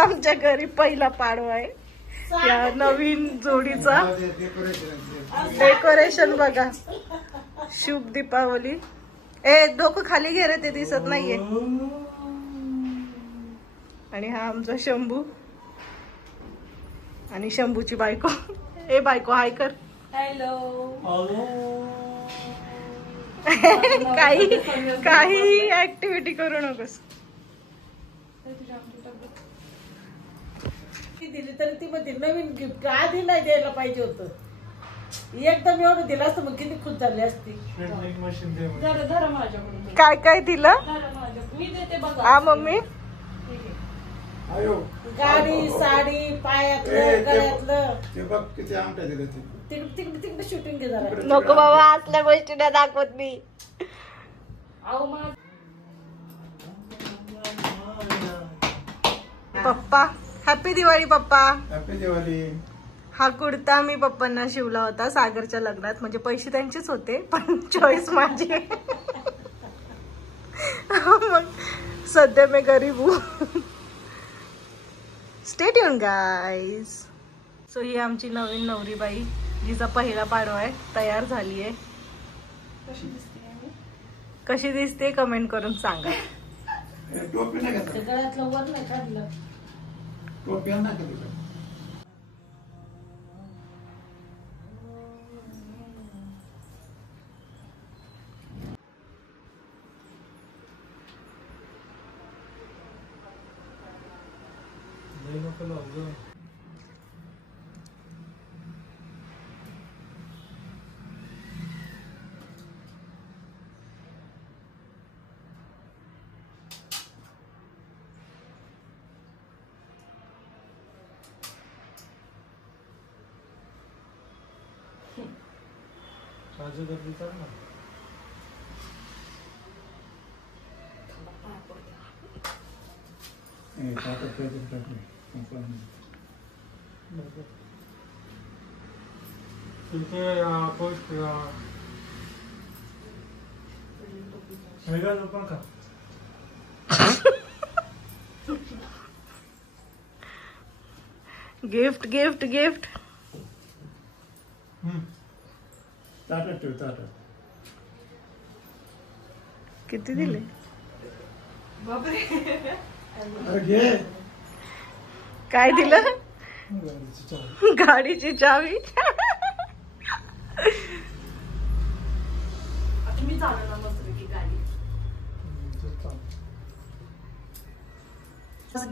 आमच्या घरी पहिला पाडवा आहे या नवीन जोडीचा. डेकोरेशन बघा. शुभ दीपावली. ए डोकं खाली घे रे, ते दिसत नाहीये. आणि हा आमचा शंभू आणि शंभूची बायको. ए बायको हाय कर. हॅलो. काही ऍक्टिव्हिटी करू नकोस. दिली तरी ती मध्ये नवीन गिफ्ट आधी नाही द्यायला पाहिजे होतं. एकदम एवढं दिलं असतं मग किती खुश झाली असती. काय काय दिलं मी देते बघा. हा मम्मी. गाडी, साडी, पायातलं, गळ्यातलं. तिकडे शूटिंग घे जरा. नको बाबा, असल्या गोष्टी नाही दाखवत मी. पप्पा हॅपी दिवाळी. पप्पा हॅपी दिवाळी. हा कुर्ता मी पप्पांना शिवला होता सागरच्या लग्नात. म्हणजे पैसे त्यांचेच होते पण चॉईस माझी. मग सध्या मी गरीब हूँ. Stay tune guys. सो ही आमची नवीन नवरी बाई जिचा पहिला पाडवा आहे. तयार झाली आहे. कशी दिसते कमेंट करून सांगा. गळ्यातलं वर नाही काढलं. Gift gift gift. किती दिले. काय दिलं. गाडीची चावी. मी चालवणार मस्त की गाडी.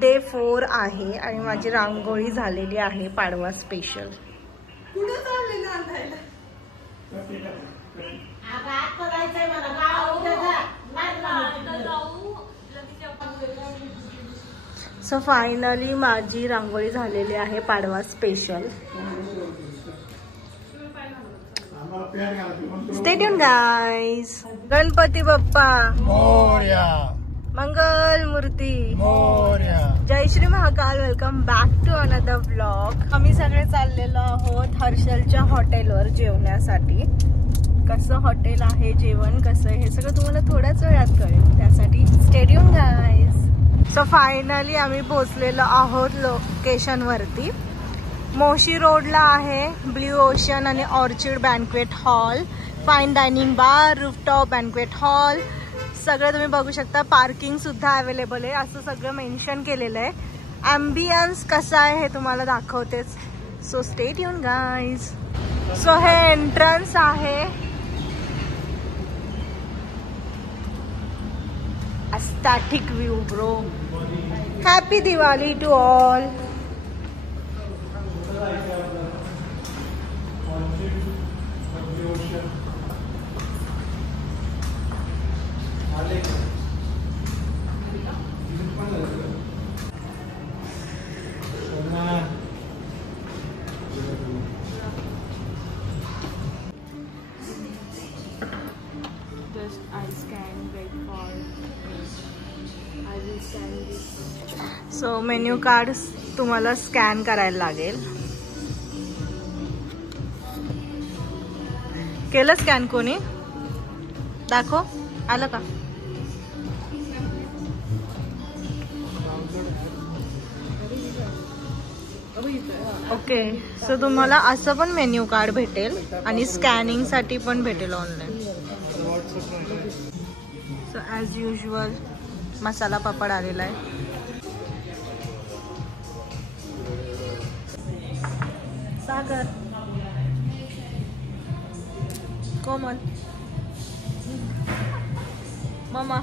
डे 4 आहे आणि माझी रांगोळी झालेली आहे पाडवा स्पेशल. कुठे चालले नांदायला. सो फायनली माझी रांगोळी झालेली आहे Padwa special. Stay tune guys. Ganpati Bappa Morya. मंगल मूर्ती मोरया. जय Shri Mahakal. Welcome back to another vlog. आम्ही सगळे चाललेलो आहोत हर्षलच्या हॉटेलवर जेवण्यासाठी. कसं हॉटेल आहे, जेवण कसं, हे सगळं तुम्हाला थोड्याच वेळात कळेल. त्यासाठी stay tune guys. So finally आम्ही पोहोचलेलो आहोत लोकेशन वरती. मोशी रोडला आहे ब्ल्यू ओशन आणि orchid banquet hall, fine dining bar, rooftop banquet hall. सगळं तुम्ही बघू शकता. पार्किंग सुद्धा अवेलेबल आहे असं सगळं मेन्शन केलेलं आहे. ॲम्बियन्स कसा आहे हे तुम्हाला दाखवतेच. So stay tune guys. So हे एंट्रन्स आहे. Aesthetic view bro. Happy Diwali to all. So menu card तुम्हाला स्कॅन करायला लागेल. केलं स्कॅन कोणी? दाखव. आलं का? ओके, सो तुम्हाला असं पण मेन्यू कार्ड भेटेल आणि स्कॅनिंग साठी पण भेटेल online. So as usual masala papad आलेला आहे. सागर कोमल मामा.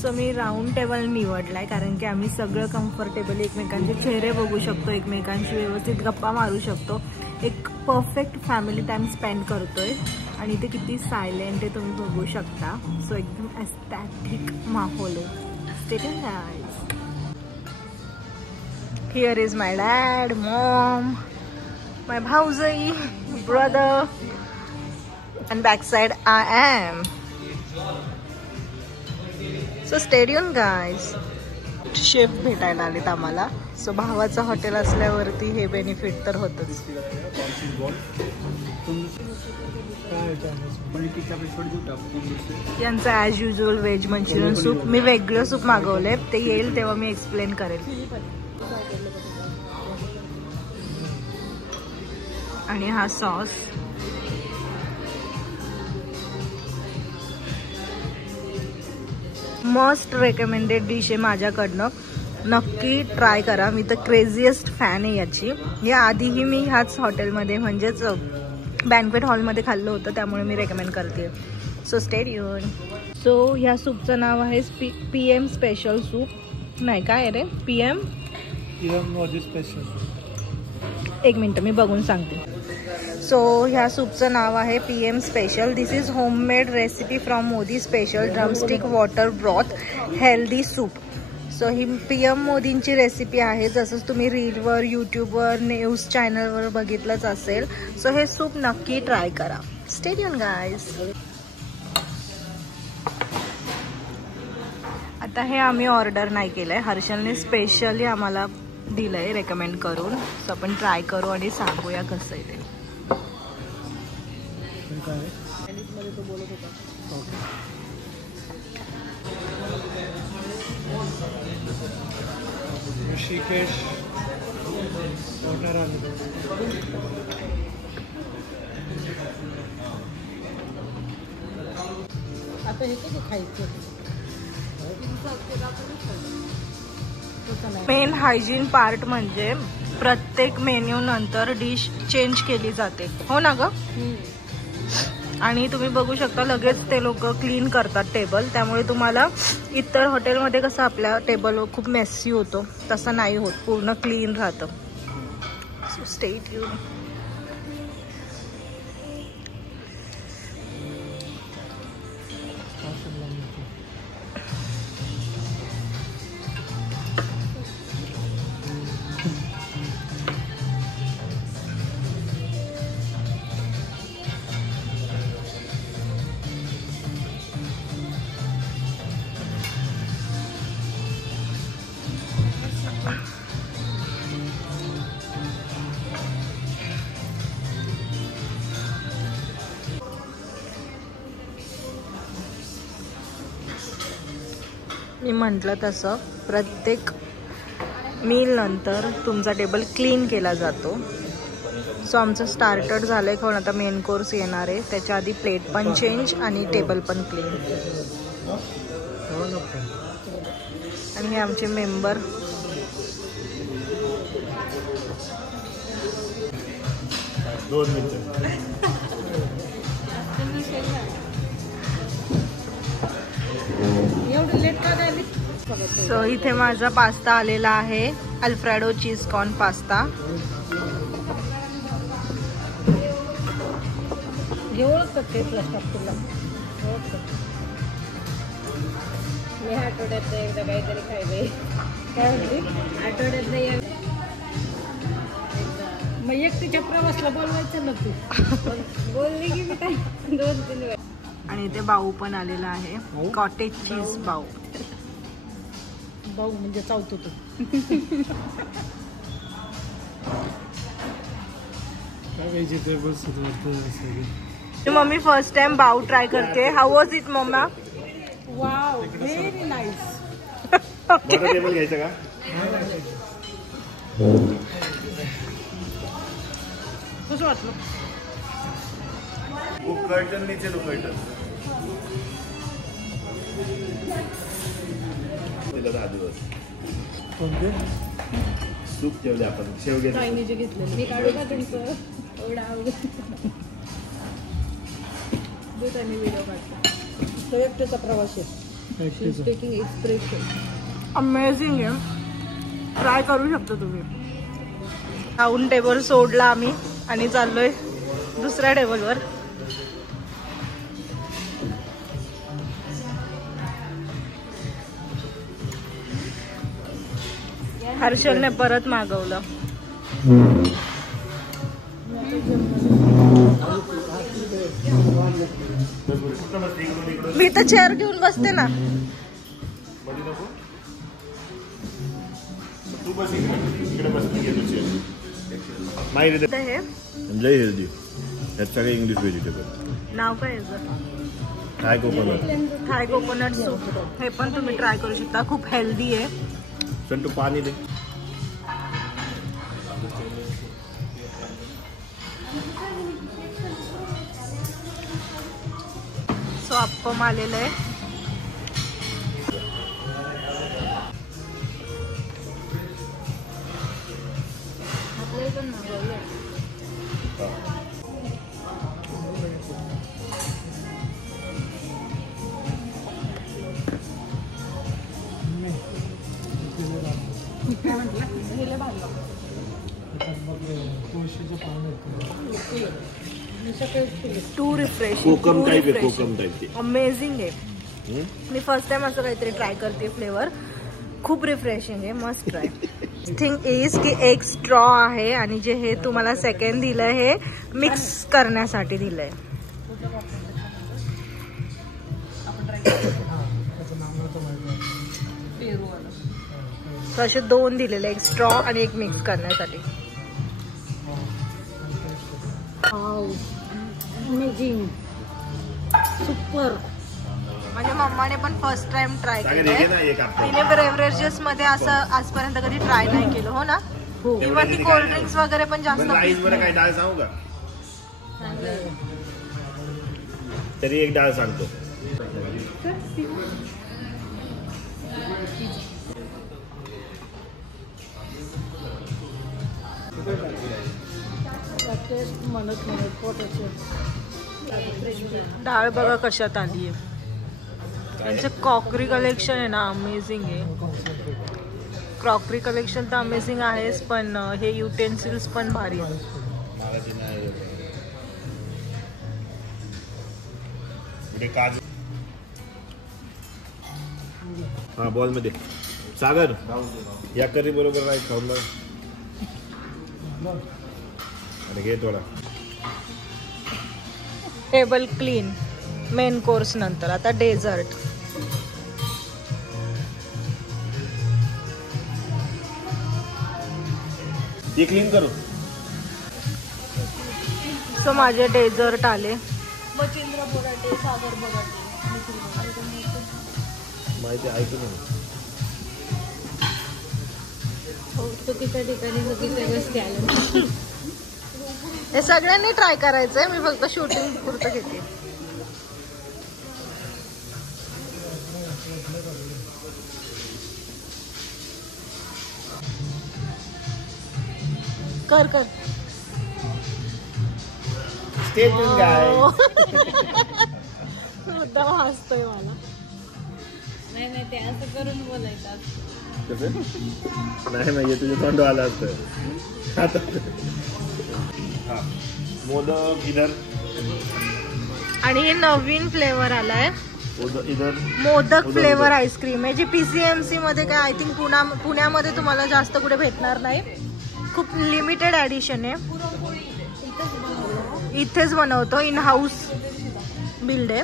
सो मी राऊंड टेबल निवडलाय कारण की आम्ही सगळं कम्फर्टेबली एकमेकांचे चेहरे बघू शकतो, एकमेकांशी व्यवस्थित गप्पा मारू शकतो, एक परफेक्ट फॅमिली टाइम स्पेंड करतोय. आणि ते किती सायलेंट आहे तुम्ही बघू शकता. सो एकदम एस्थेटिक माहोल आहे. Stay tuned guys. Here is my dad, mom, my भाऊजाई, brother, and backside I am. So stay tuned guys. Chef भेटायला आलेत आम्हाला. सो भावाचं हॉटेल असल्यावरती हे बेनिफिट तर होतच. यांचं as usual veg manchurian soup. मी वेगळं सूप मागवलंय, ते येईल तेव्हा मी एक्सप्लेन करेल. आणि हा सॉस मस्ट रेकमेंडेड डिश आहे माझ्याकडनं. नक्की ट्राय करा. मी तर क्रेझिएस्ट फॅन आहे याची. या आधीही मी ह्याच हॉटेलमध्ये म्हणजेच बँक्वेट हॉलमध्ये खाल्लं होतं, त्यामुळे मी रेकमेंड करते. So stay tune. सो ह्या सूपचं नाव आहे PM स्पेशल सूप. नाही काय रे PM स्पेशल. एक मिनटं मी बघून सांगते. सो ह्या सूपचं नाव आहे PM special. This is homemade recipe from Modi special drumstick water broth healthy soup. So he PM मोदींची रेसिपी आहे. जसंच तुम्ही रीलवर, यूट्यूबवर, न्यूज चॅनलवर बघितलंच असेल. सो हे सूप नक्की ट्राय करा. Stay tune guys. आता हे आम्ही ऑर्डर नाही केलंय, हर्षलने स्पेशली आम्हाला दिलंय रेकमेंड करून. सो आपण ट्राय करू आणि सांगूया कसं आहे ते. ऋषिकेश ऑर्डर आले. आता हे किती खायचं. मेन हायजीन पार्ट म्हणजे प्रत्येक मेन्यू नंतर डिश चेंज केली जाते. हो ना ग. आणि तुम्ही बघू शकता लगेच ते लोक क्लीन करतात टेबल. त्यामुळे तुम्हाला इतर हॉटेलमध्ये कसं आपल्या टेबल खूप मेसी होतो तसं नाही होत, पूर्ण क्लीन राहतं. So stay tune. मी म्हटलं तसं प्रत्येक मील नंतर तुमचा टेबल क्लीन केला जातो. सो आमचं स्टार्टर झालंय खाऊन, आता मेन कोर्स येणार आहे. त्याच्या आधी प्लेट पण चेंज आणि टेबल पण क्लीन. आणि हे आमचे मेंबर. सो इथे माझा पास्ता आलेला आहे, अल्फ्रेडो चीज कॉर्न पास्ता. मी आठवड्यात एकदा काहीतरी खायले. काय म्हणली? आठवड्यात मग एकटीच्या प्रवासला बोलवायचं ना तू. बोलली की मी काय 2-3 वेळा. आणि इथे बाऊ पण आलेला आहे, कॉटेज चीज बाऊ. बाऊ म्हणजे चावतो तू. मम्मी फर्स्ट टाइम बाऊ ट्राय करते. How was it mamma? Wow, very nice. मोठा टेबल घ्यायचा का? कसं वाटलं? कर्टन नीचे लो कर्टन. दिलं 10 दिवस. कोणते? सूप ठेवले आपण शेवगे. चायनीचे घेतलेले. मी काढू का तुमचं? एवढा मी व्हिडिओ काढतो. तो एकटेचा प्रवास आहे. टेकिंग एक्सप्रेशन अमेझिंग आहे. ट्राय करू शकता तुम्ही. खाऊन टेबल सोडला आम्ही आणि चाललोय दुसऱ्या टेबलवर. हर्षलने परत मागवलं. मी तर चेअर घेऊन बसते ना. तू बस इकडे बस. माहिती हे लय हेल्दी. त्यात सगळे इंग्लिश व्हेजिटेबल. नाव काय आहे? थाय कोकोनट. थाय कोकोनट सूप. हे पण तुम्ही ट्राय करू शकता. खूप हेल्दी आहे. तू पाणी दे. सो अप्पम आलेलं आहे. To refresh. कोकम टाईप आहे. कोकम टाईप. अमेझिंग आहे. मी फर्स्ट टाइम असं काहीतरी ट्राय करते. फ्लेवर खूप रिफ्रेशिंग आहे. Must try. थिंग इज की एक स्ट्रॉ आहे आणि जे हे तुम्हाला सेकंड दिलंय हे मिक्स करण्यासाठी दिलंय. असे 2 दिलेले. एक स्ट्रॉ आणि एक मिक्स करण्यासाठी. अमेझिंग. सुपर. म्हणजे मम्माने पण फर्स्ट टाइम ट्राय केलंय. तिने बेवरेजेस मध्ये असं आजपर्यंत कधी ट्राय नाही केलं. हो ना? किंवा ती कोल्ड ड्रिंक्स वगैरे पण जास्त. काय डाळ सांगू का? तरी एक डाळ सांगतो. डाळ बघा कशात आली आहे. त्यांचं क्रॉकरी कलेक्शन आहे ना, अमेझिंग आहे. क्रॉकरी कलेक्शन तर अमेझिंग आहेच, पण हे युटेन्सिल्स पण भारी आहेत. हा बॉल मध्ये सागर या करी बरोबर राईस खाऊन बघ. आणि घे थोडा. टेबल क्लीन मेन कोर्स नंतर. आता डेझर्ट. ती क्लीन करू. सो माझे डेझर्ट आले. मचिंद्र बटाटे, सागर बटाटे. माहिती ऐकू नाही. चुकीच्या ठिकाणी चुकीच्या गोष्टी आल्या. हे सगळ्यांनी ट्राय करायचंय. मी फक्त शूटिंग पुरतं घेते. कर कर. मुद्दा हसतोय मला. नाही ते असं करून बोलायचं. नाही नाही तुझ्या तोंड आलं असतं. मोदक इधर. आणि हे नवीन फ्लेवर आलाय. इधर मोदक फ्लेवर आईस्क्रीम आहे, जी PCMC मध्ये काय आय थिंक पुण्यामध्ये तुम्हाला जास्त कुठे भेटणार नाही. खूप लिमिटेड ॲडिशन आहे. इथेच बनवतो. इन हाऊस बिल्ड आहे.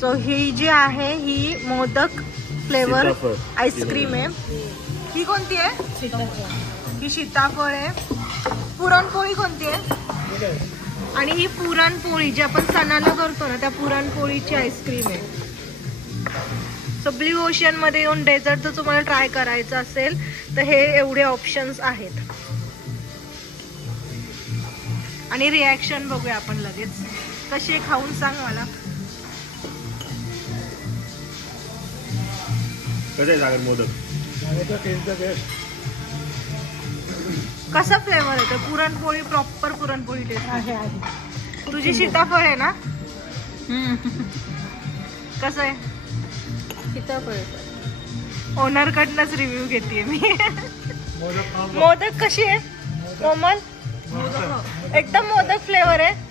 सो ही जी आहे ही मोदक फ्लेवर आईस्क्रीम आहे. ही कोणती आहे? ही सीताफळ आहे. पुरणपोळी कोणती आहे? आणि ही पुरणपोळी जी आपण सणाला करतो ना, त्या पुरणपोळीची आईस्क्रीम आहे. सो ब्ल्यू ओशन मध्ये येऊन डेझर्ट जर तुम्हाला ट्राय करायचं असेल तर हे एवढे ऑप्शन्स आहेत. आणि रिॲक्शन बघूया आपण लगेच. कसे खाऊन सांग मला. कसा फ्लेवर येतो? पुरणपोळी, प्रॉपर पुरणपोळी टेस्ट आहे. तुझी सीताफळ आहे ना? कसं आहे? सीताफळ ओनर कडनंच रिव्ह्यू घेते मी. मोदक कशी आहे कोमल? एकदम मोदक फ्लेवर आहे.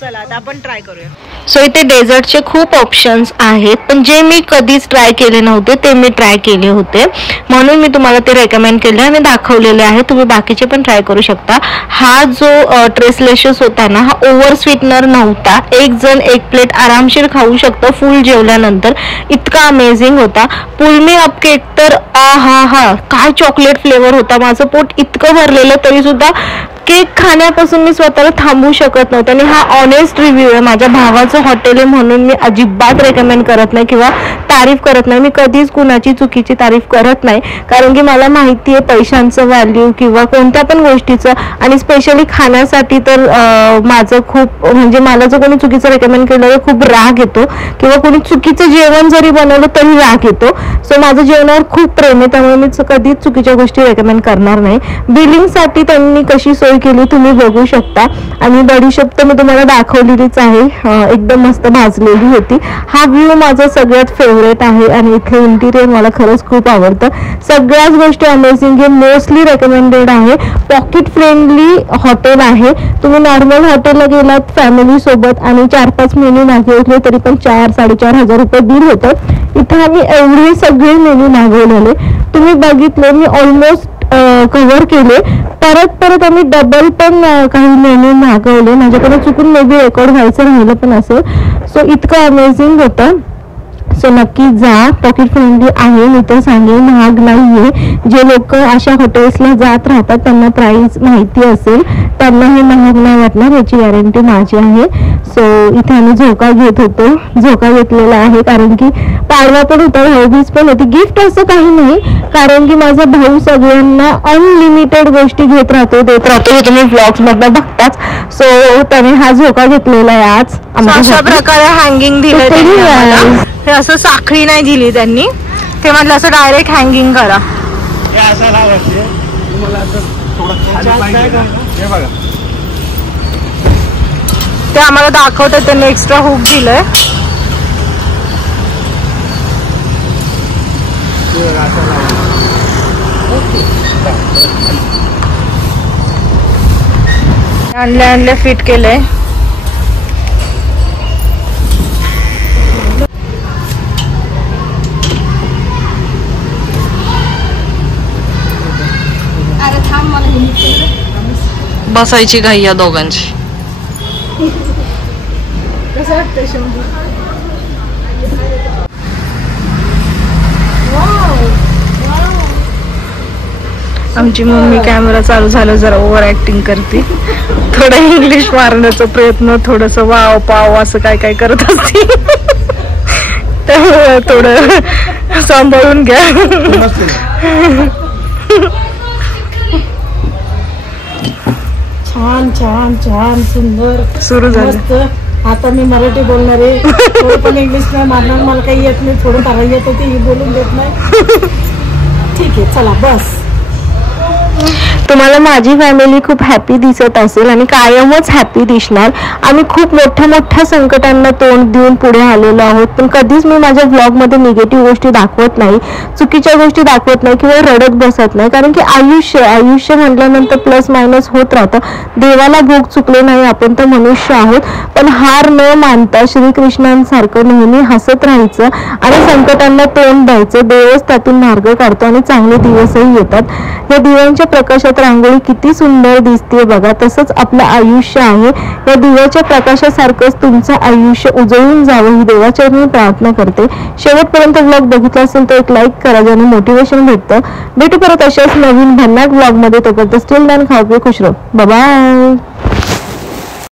चला आता आपण ट्राय करूया. सो इथे डेझर्टचे खूप ऑप्शन्स आहेत, पण जे मी कधीच ट्राय केले नव्हते ते मी ट्राय केले होते, म्हणून मी तुम्हाला ते रेकमेंड केले आणि दाखवलेले आहे. तुम्ही बाकीचे पण ट्राय करू शकता. हा जो ट्रेसलेशस होता ना, हा ओव्हर स्वीटनर नव्हता. एक जण एक प्लेट आरामशीर खाऊ शकतो फुल जेवल्यानंतर. इतका अमेझिंग होता. पुलमी अप केक तर हा काय चॉकलेट फ्लेवर होता. माझं पोट इतकं भरलेलं तरी सुद्धा केक खाण्यापासून मी स्वतःला थांबवू शकत नव्हते. आणि हा ऑनेस्ट रिव्ह्यू आहे. माझ्या भावाचं हॉटेल आहे म्हणून मी अजिबात रेकमेंड करत नाही किंवा तारीफ करत नाही. मी कधीच कुणाची चुकीची तारीफ करत नाही, कारण की मला माहिती आहे पैशांचं व्हॅल्यू किंवा कोणत्या पण गोष्टीचं. आणि स्पेशली खाण्यासाठी तर माझं खूप म्हणजे मला जर कोणी चुकीचं रेकमेंड केलं तर खूप राग येतो, किंवा कोणी चुकीचं जेवण जरी बनवलं तरी राग येतो. सो माझं जेवणावर खूप प्रेम आहे, त्यामुळे मी कधीच चुकीच्या गोष्टी रेकमेंड करणार नाही. बिलिंगसाठी त्यांनी कशी सोय केली तुम्ही बघू शकता. आणि बडीशेप तर मी तुम्हाला दाखवलेलीच आहे, एकदम मस्त भाजलेली होती. हा व्ह्यू माझा सगळ्यात फेवरेट आहे. आणि इथे इंटिरियर मला खरंच खूप आवडतं. सगळ्याच गोष्टी अमेझिंग आहे. मोस्टली रेकमेंडेड आहे. पॉकेट फ्रेंडली हॉटेल आहे. तुम्ही नॉर्मल हॉटेलला गेलात फॅमिली सोबत आणि 4-5 मेन्यू मागवले तरी पण 4-4.5 हजार रुपये बिल होतं. इथे आम्ही एवढे सगळे मेन्यू मागवलेले तुम्ही बघितले. मी ऑलमोस्ट कव्हर केले. परत आम्ही डबल पण काही मेन्यू मागवले. माझ्याकडे चुकून मे बी रेकॉर्ड व्हायचं राहिलं पण असेल. सो इतकं अमेझिंग होतं. सो नक्की जा. पॉकेट फ्रेंडली आहे. मी तर सांगेन महाग नाहीये. जे लोक अशा हॉटेल्सला जात राहतात त्यांना प्राइस माहिती असेल, त्यांना हे महाग नाही वाटणार, याची गॅरंटी माझी आहे. सो इथे आम्ही झोका घेत होतो. झोका घेतलेला आहे कारण की पाडवा पण होता, भाऊबीज पण होती. गिफ्ट असं काही नाही, कारण की माझा भाऊ सगळ्यांना अनलिमिटेड गोष्टी घेत राहतो, देत राहतो. हे तुम्ही व्लॉग्स मधनं बघताच. सो त्याने हा झोका घेतलेला आहे आज. अशा प्रकारे हँगिंग दिलं. हे असं साखळी नाही दिली त्यांनी, ते म्हटलं असं डायरेक्ट हँगिंग करा. ते आम्हाला दाखवतात. त्यांनी एक्स्ट्रा हुक दिलंय. आणल्या फिट केलंय. बसायची घाई या दोघांची. कसं वाटतं शंभू? आमची मम्मी कॅमेरा चालू झाला जरा ओव्हर ऍक्टिंग करते. थोडं इंग्लिश मारण्याचा प्रयत्न, थोडस वाव पाव असं काय काय करत असते. तर थोडं सांभाळून घ्या. छान छान छान सुंदर सुरू झालं. आता मी मराठी बोलणार आहे, थोडं पण इंग्लिश नाही मारणार. मला काही येत नाही, थोडं फार येत होते, ही बोलून देत नाही. ठीक आहे चला बस. तुम्हाला माझी फॅमिली खूप हॅपी दिसत असेल आणि कायमच हॅपी दिसणार. आम्ही खूप मोठ्या संकटांना तोंड देऊन पुढे आलेलो आहोत, पण कधीच मी माझ्या ब्लॉगमध्ये निगेटिव्ह गोष्टी दाखवत नाही, चुकीच्या गोष्टी दाखवत नाही किंवा रडत बसत नाही. कारण की आयुष्य म्हटल्यानंतर प्लस मायनस होत राहतं. देवाला भोग चुकले नाही, आपण तर मनुष्य आहोत. पण हार न मानता श्रीकृष्णांसारखं नेहमी हसत राहायचं आणि संकटांना तोंड द्यायचं. देवच त्यातून मार्ग काढतो आणि चांगले दिवसही येतात. या दिव्यांच्या प्रकाशात रांगोळी किती सुंदर दिसते बघा. तसंच आपलं आयुष्य आहे. या दिव्याच्या प्रकाशासारखंच तुमचं आयुष्य उजळून जावं ही देवाचरणी प्रार्थना करते. शेवटपर्यंत ब्लॉग बघितला असेल तर एक लाईक करा, ज्याने मोटिवेशन भेटतं. भेटू परत अशाच नवीन भन्नाट ब्लॉग मध्ये. तोपर्यंत स्टील मॅन खाऊ खुश राहू. बाय.